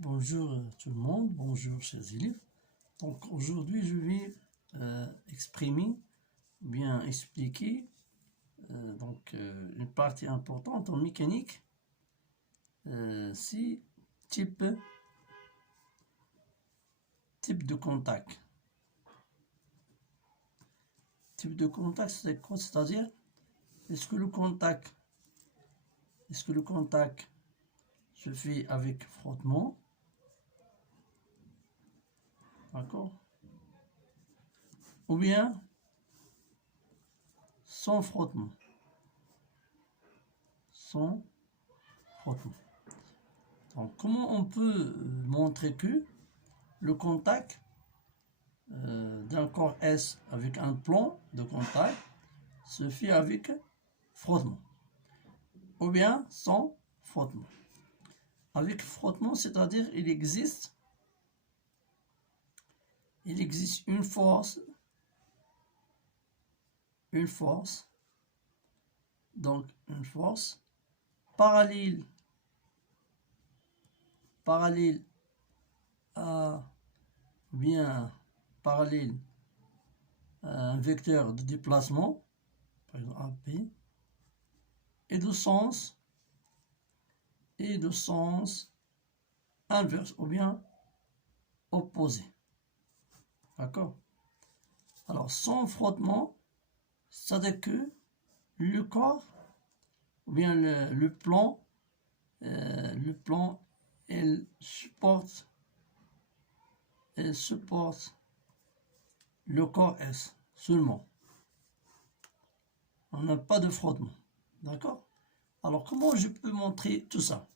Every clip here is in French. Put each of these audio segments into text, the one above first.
Bonjour tout le monde, bonjour chers élèves. Donc aujourd'hui je vais exprimer, bien expliquer une partie importante en mécanique, c'est type de contact. Type de contact, c'est quoi? C'est-à-dire, est-ce que le contact se fait avec frottement? D'accord? Ou bien sans frottement. Sans frottement. Donc, comment on peut montrer que le contact d'un corps S avec un plan de contact se fait avec frottement ou bien sans frottement? Avec frottement, c'est-à-dire il existe une force, donc une force parallèle à parallèle à un vecteur de déplacement, par exemple AP, et de sens inverse ou bien opposé. D'accord? Alors, sans frottement, c'est-à-dire que le corps, ou bien le plan, elle supporte le corps S seulement. On n'a pas de frottement. D'accord? Alors, comment je peux montrer tout ça?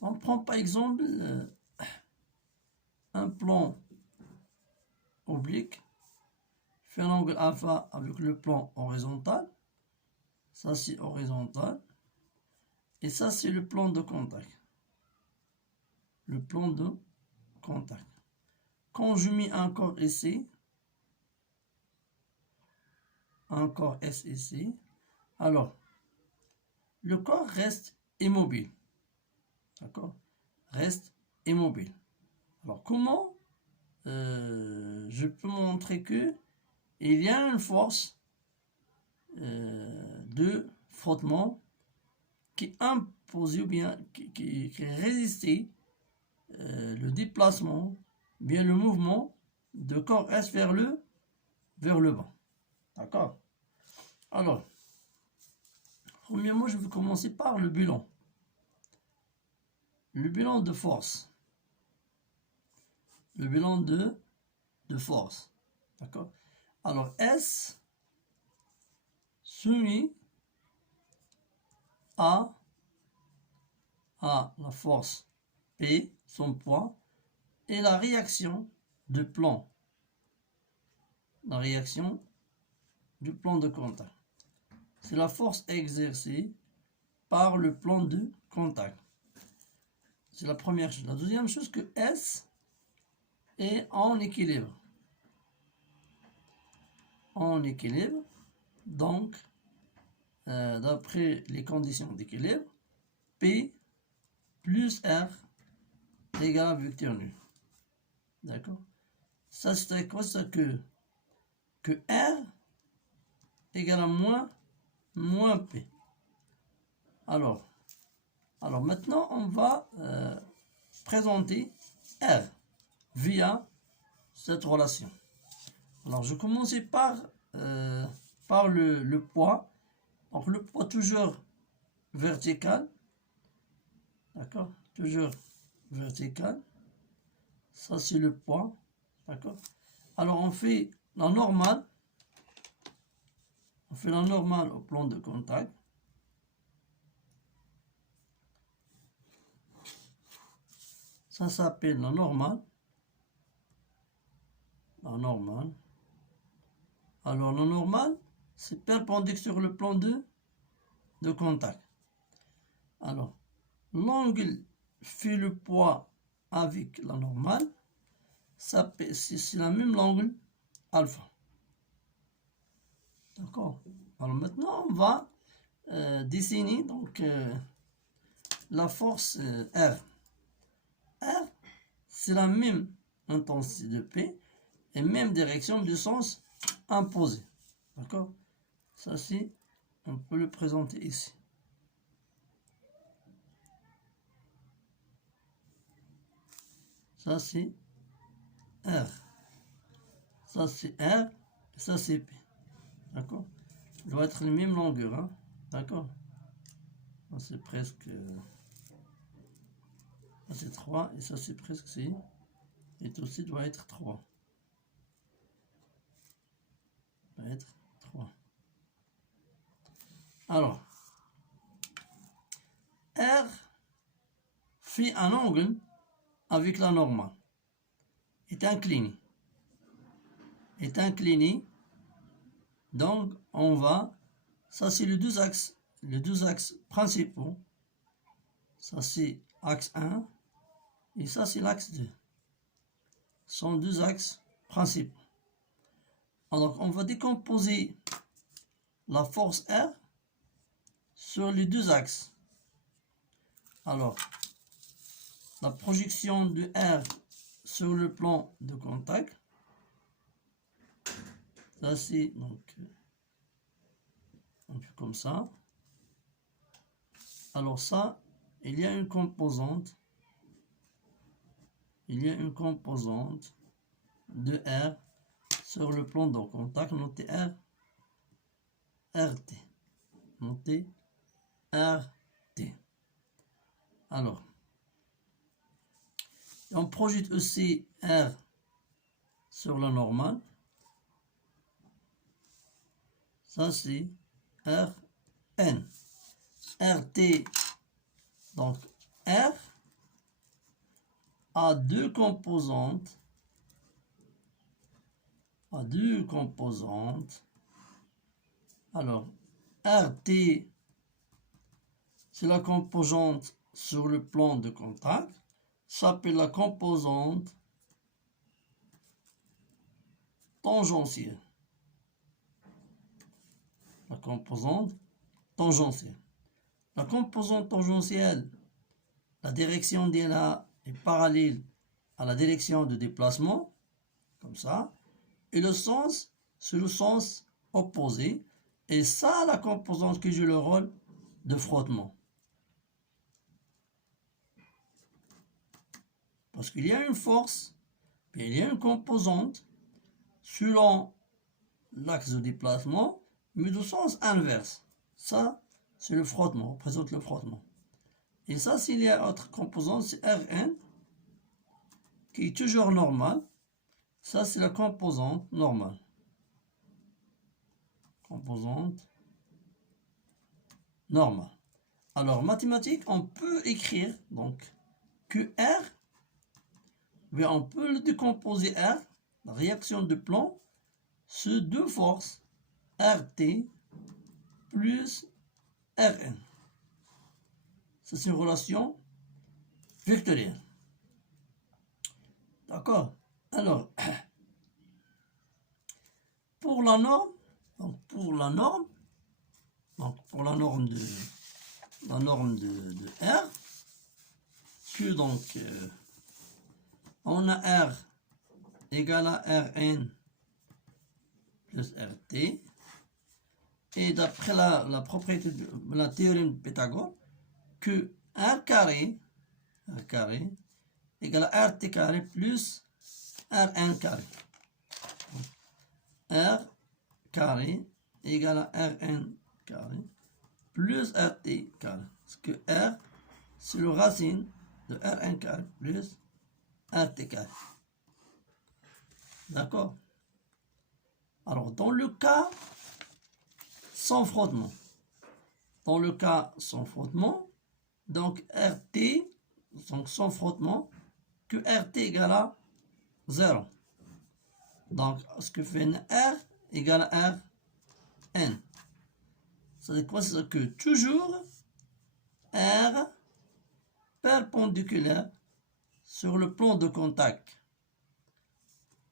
On prend par exemple un plan oblique, fait un angle alpha avec le plan horizontal. Ça, c'est horizontal. Et ça, c'est le plan de contact. Le plan de contact. Quand je mets un corps ici, un corps S ici, alors, le corps reste immobile. D'accord? Reste immobile. Alors, comment je peux montrer que il y a une force de frottement qui impose ou bien qui résiste le déplacement, bien le mouvement de corps S vers le bas. D'accord? Alors, premièrement, je vais commencer par le bilan. Le bilan de force. Le bilan de force. D'accord? Alors, S soumis à la force P, son poids, et la réaction de plan. La réaction du plan de contact. C'est la force exercée par le plan de contact. C'est la première chose. La deuxième chose, que S est en équilibre. En équilibre. Donc, d'après les conditions d'équilibre, P plus R égale à vecteur nul. D'accord? Ça, c'est quoi? C'est que R égale à moins P. Alors maintenant, on va présenter R via cette relation. Alors, je commençais par le poids. Donc, le poids toujours vertical. D'accord? Toujours vertical. Ça, c'est le poids. D'accord? Alors, on fait la normale. On fait la normale au plan de contact. Ça s'appelle la normale. La normale. Alors, la normale, c'est perpendiculaire sur le plan de contact. Alors, l'angle fait le poids avec la normale. C'est la même l'angle alpha. D'accord? Alors, maintenant, on va dessiner donc la force R. c'est la même intensité de P et même direction du sens imposé. D'accord? Ça, c'est, on peut le présenter ici. Ça, c'est R. Ça, c'est R. Et ça, c'est P. D'accord? Il doit être les mêmes longueurs. Hein? D'accord? C'est presque... ça, c'est 3. Et ça, c'est presque... c'est et tout aussi doit être 3. Doit être 3. Alors, R fait un angle avec la normale. Est incliné. Est incliné. Donc, on va... ça, c'est les deux axes principaux. Ça, c'est axe 1. Et ça, c'est l'axe 2. Ce sont deux axes principaux. Alors, on va décomposer la force R sur les deux axes. Alors, la projection de R sur le plan de contact. Ça, c'est donc un peu comme ça. Alors ça, il y a une composante. Il y a une composante de R sur le plan de contact. Notez R, RT. Notez RT. Alors, on projette aussi R sur la normale. Ça, c'est Rn. RT, donc R a deux composantes. Alors, RT, c'est la composante sur le plan de contact. S'appelle la composante tangentielle. La composante tangentielle. La composante tangentielle, la direction d'elle est parallèle à la direction de déplacement, comme ça, et le sens, c'est le sens opposé, et ça, la composante qui joue le rôle de frottement. Parce qu'il y a une force, et il y a une composante selon l'axe de déplacement, mais de sens inverse. Ça, c'est le frottement, représente le frottement. Et ça, s'il y a autre composante, c'est Rn, qui est toujours normale. Ça, c'est la composante normale. Composante normale. Alors, mathématiques, on peut écrire donc que R, mais on peut le décomposer R, la réaction de plan, sur deux forces, RT plus Rn. C'est une relation vectorielle. D'accord? Alors, pour la norme, pour la norme de R, que donc on a R égale à Rn plus RT, et d'après la propriété de la théorème de Pythagore, que R carré égale à RT carré plus Rn carré. R carré égale à Rn carré plus RT carré. Parce que R, c'est le racine de Rn carré plus RT carré. D'accord? Alors, dans le cas sans frottement, donc RT, donc sans frottement, que RT égale à 0. Donc, ce que fait R égale à Rn. C'est quoi? C'est que toujours R perpendiculaire sur le plan de contact.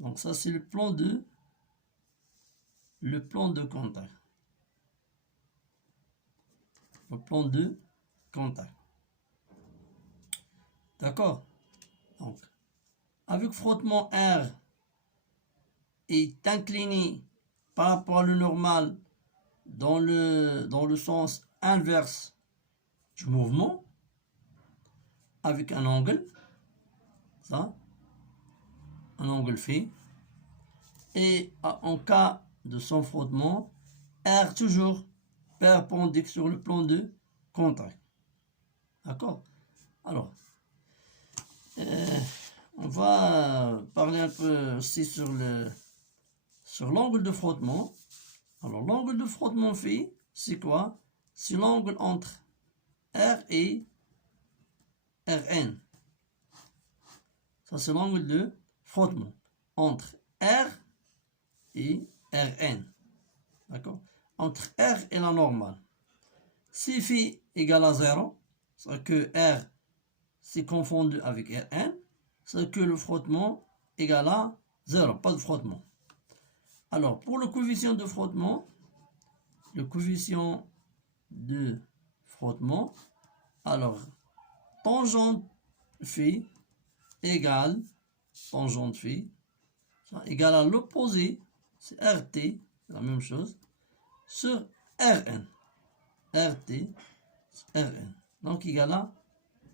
Donc ça, c'est le plan de contact. Le plan de contact. D'accord? Donc, avec frottement R est incliné par rapport à le normal dans le sens inverse du mouvement, avec un angle, ça, un angle fait, et en cas de sans frottement, R toujours perpendiculaire sur le plan de contact. D'accord? Alors, on va parler un peu aussi sur l'angle de frottement. Alors, l'angle de frottement fait, c'est quoi? C'est l'angle entre R et Rn. Ça, c'est l'angle de frottement entre R et Rn. D'accord? Entre R et la normale. Si phi égale à 0, c'est que R c'est confondu avec Rn, c'est que le frottement égale à 0, pas de frottement. Alors, pour le coefficient de frottement, alors, tangente phi égale tangente phi, égale à l'opposé, c'est RT, c'est la même chose, sur Rn. RT, Rn. Donc, égal à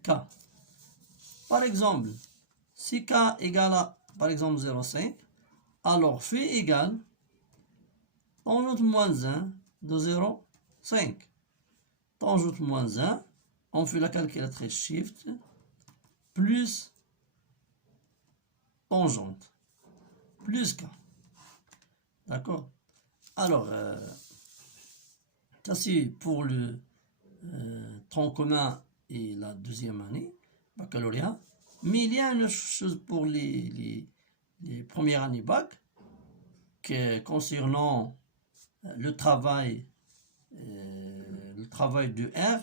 K. Par exemple, si K égale à, par exemple, 0,5, alors phi égale tangente moins 1 de 0,5. Tangente moins 1, on fait la calculatrice shift, plus tangente, plus K. D'accord? Alors, ça c'est pour le tronc commun et la deuxième année, baccalauréat. Mais il y a une chose pour les premières années bac, concernant le travail de R,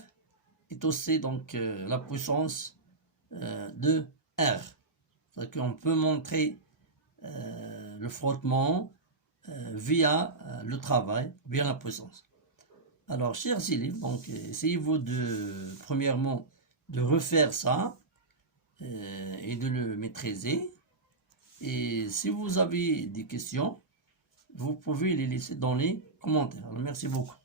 est aussi donc la puissance de R. C'est-à-dire qu'on peut montrer le frottement via le travail, via la puissance. Alors, chers élèves, donc essayez-vous premièrement, de refaire ça et de le maîtriser. Et si vous avez des questions, vous pouvez les laisser dans les commentaires. Alors, merci beaucoup.